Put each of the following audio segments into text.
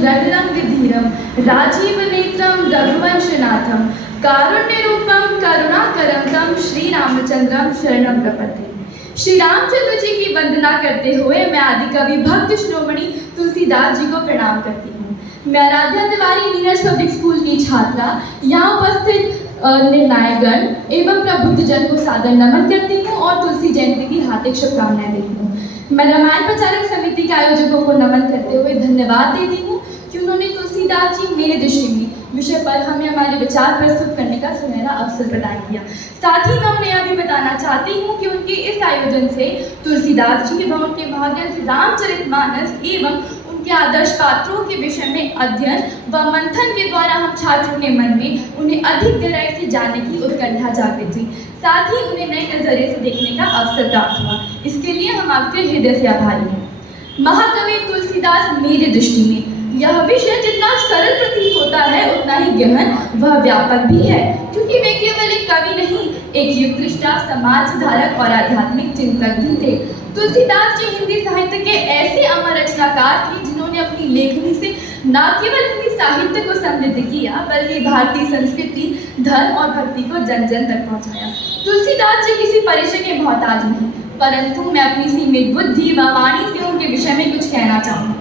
रघुरंग धीरम राजीव नेत्रम रघुवंशनाथम कारुण्यरूपम करुणाकरम तम श्री रामचंद्रम शरणम प्रपद्ये। श्री रामचंद्र जी की वंदना करते हुए मैं आदि कवि भक्त शिरोमणि तुलसीदास जी को प्रणाम करती हूँ। मैं आराध्या तिवारी नीरज पब्लिक स्कूल की छात्रा यहाँ उपस्थित निर्णायकगण एवं प्रबुद्धजन को सादर नमन करती हूँ और तुलसी जयंती की हार्दिक शुभकामनाएं देती हूँ। मैं रामायण प्रचारक समिति के आयोजकों को नमन करते हुए धन्यवाद देती हूँ कि उन्होंने तुलसीदास जी मेरे दृष्टि में विषय पर हमें हमारे विचार प्रस्तुत करने का सुनहरा अवसर प्रदान किया। साथ ही मैं उन्हें यह भी बताना चाहती हूँ कि उनके इस आयोजन से तुलसीदास जी व उनके महाग्रंथ रामचरितमानस एवं उनके आदर्श पात्रों के विषय में अध्ययन व मंथन के द्वारा हम छात्रों के मन में उन्हें अधिक गहराई से जानने की उत्कंठा जागृत हुई। साथ ही उन्हें नए नजरिए से देखने का अवसर प्राप्त हुआ। इसके लिए हम आपके हृदय से आभारी हैं। महाकवि तुलसीदास मेरी दृष्टि में यह विषय जितना सरल प्रतीत होता है उतना ही गहन व व्यापक भी है, क्योंकि वे केवल एक कवि नहीं, एक युगदृष्टा, समाज सुधारक और आध्यात्मिक चिंतक भी थे। तुलसीदास जी हिंदी साहित्य के ऐसे अमर रचनाकार थे जिन्होंने अपनी लेखनी से न केवल हिंदी साहित्य को समृद्ध किया बल्कि भारतीय संस्कृति, धर्म और भक्ति को जन जन तक पहुंचाया। तुलसीदास जी किसी परिचय के मोहताज नहीं, परंतु मैं अपनी सीमित बुद्धि व वाणी से उनके विषय में कुछ कहना चाहूँगी।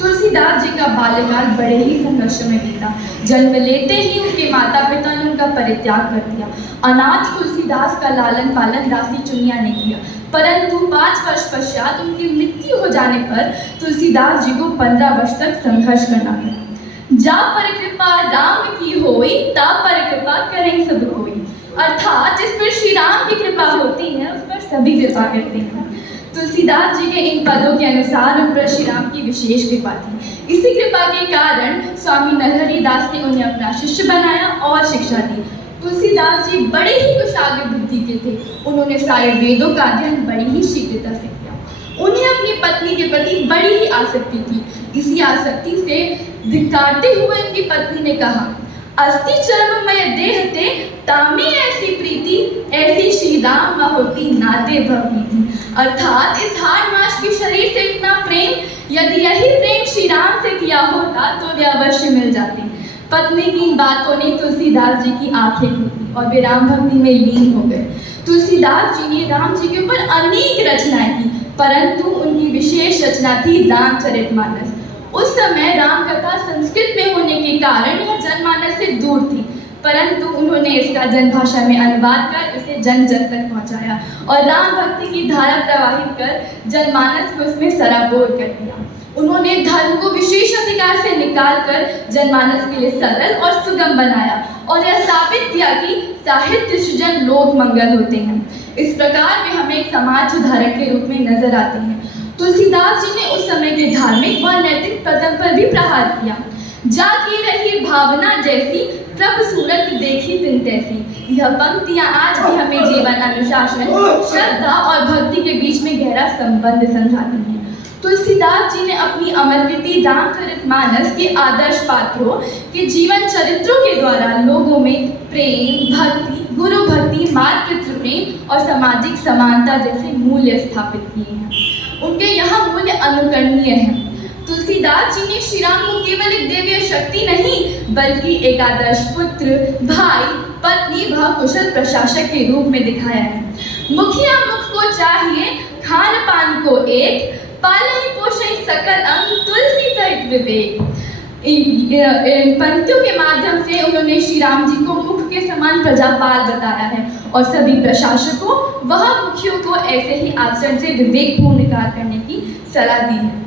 तुलसीदास जी का बाल्यकाल बड़े ही संघर्ष में बीता। जन्म लेते ही उनके माता पिता ने उनका परित्याग कर दिया। अनाथ तुलसीदास का लालन पालन दासी चुनिया ने किया, परंतु 5 वर्ष पश्चात उनकी मृत्यु हो जाने पर तुलसीदास जी को 15 वर्ष तक संघर्ष करना पड़ा। जा पर कृपा राम की होई, ता पर कृपा करें सब कोई। अर्थात जिस पर श्री राम की कृपा होती है उस पर सभी कृपा करते हैं। तुलसीदास जी के इन पदों के अनुसार उन पर श्री राम की विशेष कृपा थी। इसी कृपा के कारण स्वामी नरहरि दास ने उन्हें अपना शिष्य बनाया और शिक्षा दी। तुलसीदास जी बड़े ही कुशाग्र बुद्धि के थे। उन्होंने सारे वेदों का अध्ययन बड़ी ही शीघ्रता से किया। उन्हें अपनी पत्नी के प्रति बड़ी ही आसक्ति थी। इसी आसक्ति से धिक्कारते हुए उनकी पत्नी ने कहा, अस्ति चर्ममय देह ते तामे ऐसी प्रीति, ऐसी श्री राम होती नाते भवनीति। अर्थात इस हाड़ मांस के शरीर से इतना प्रेम, यदि यही प्रेम श्री राम से किया होता तो वे अवश्य मिल जाते। पत्नी की इन बातों ने तुलसीदास जी की आंखें खोली और वे राम भक्ति में लीन हो गए। तुलसीदास जी ने राम जी के ऊपर अनेक रचनाएं की, परंतु उनकी विशेष रचना थी रामचरितमानस। उस समय राम कथा संस्कृत में होने के कारण यह जनमानस से दूर थी, परंतु उन्होंने इसका जनभाषा में अनुवाद कर इसे जन जन तक पहुंचाया और राम भक्ति की धारा प्रवाहित कर जनमानस को उसमें सराबोर कर दिया। उन्होंने धर्म को विशेष अधिकार से निकालकर जनमानस के लिए सरल और सुगम बनाया और यह साबित किया कि साहित्य सृजन लोक मंगल होते हैं। इस प्रकार वे हमें एक समाज सुधारक के रूप में नजर आते हैं। तुलसीदास जी ने उस समय के धार्मिक व नैतिक कदम पर भी प्रहार किया। जागी रही भावना जैसी, प्रभ सूरत देखी तिन तैसी। यह पंक्तियां आज भी हमें जीवन अनुशासन, श्रद्धा और भक्ति के बीच में गहरा संबंध समझाती हैं। तुलसीदास जी ने अपनी अमर कृति रामचरितमानस के आदर्श पात्रों के जीवन चरित्रों के द्वारा लोगों में प्रेम, भक्ति, गुरु भक्ति, मातृ प्रेम और सामाजिक समानता जैसे मूल्य स्थापित किए हैं। उनके यहाँ मूल्य अनुकरणीय हैं। तुलसीदास जी ने श्री राम को केवल एक देवीय शक्ति नहीं बल्कि एक आदर्श पुत्र, भाई, पत्नी व कुशल प्रशासक के रूप में दिखाया है। मुखिया मुख को चाहिए खान पान को एक, पालहि पोषहि सकल अंग तुलसी सहित विवेक। इन पंक्तियों के माध्यम से उन्होंने श्री राम जी को मुख के समान प्रजापाल बताया है और सभी प्रशासकों व मुखियों को ऐसे ही आचरण से विवेकपूर्ण कार्य करने की सलाह दी है।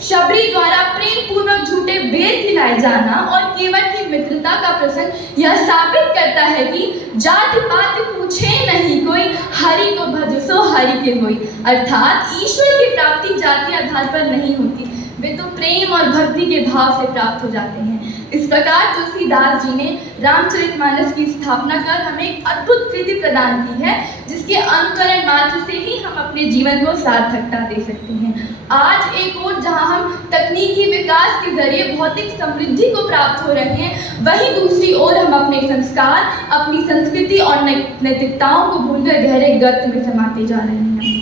शबरी द्वारा प्रेम पूर्वक झूठे बेर खिलाए जाना और केवट की मित्रता का प्रसंग यह साबित करता है कि जाति पात पूछे नहीं कोई, हरि को भज सो हरि के होई। अर्थात ईश्वर की प्राप्ति जाति आधार पर नहीं होती, वे तो प्रेम और भक्ति के भाव से प्राप्त हो जाते हैं। इस प्रकार तुलसीदास जी ने रामचरितमानस की स्थापना कर हमें एक अद्भुत कृति प्रदान की है, जिसके अनुकरण मात्र से ही हम अपने जीवन को सार्थकता दे सकते हैं। आज एक और जहां हम तकनीकी विकास के जरिए भौतिक समृद्धि को प्राप्त हो रहे हैं, वहीं दूसरी ओर हम अपने संस्कार, अपनी संस्कृति और नैतिकताओं को भूलकर गहरे गर्त में समाते जा रहे हैं।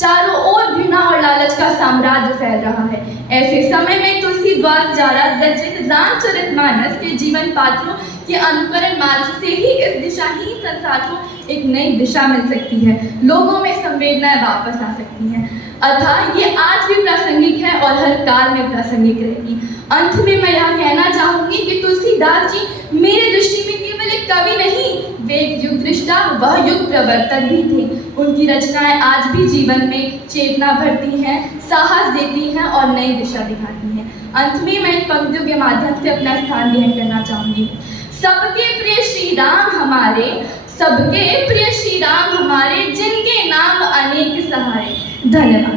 चारों ओर घृणा और लालच का साम्राज्य फैल रहा है। ऐसे समय में तुलसीदास द्वारा रचित रामचरितमानस के जीवन पात्रों के अनुकरण मार्ग से ही इस दिशाहीन संसार को एक नई दिशा मिल सकती है, लोगों में संवेदनाएं वापस आ सकती हैं। अतः ये आज भी प्रासंगिक है और हर काल में प्रासंगिक रहेगी। अंत में मैं यह कहना चाहूंगी कि तुलसीदास जी मेरी दृष्टि में केवल एक कवि नहीं, वे एक युग दृष्टा व युग प्रवर्तक भी थे। उनकी रचनाएं आज भी जीवन में चेतना भरती हैं, साहस देती हैं और नई दिशा दिखाती हैं। अंत में मैं इन पंक्तियों के माध्यम से अपना स्थान ग्रहण करना चाहूंगी। सबके प्रिय श्री राम हमारे, सबके प्रिय श्री राम हमारे, जिनके नाम अनेक सहारे। धन्यवाद।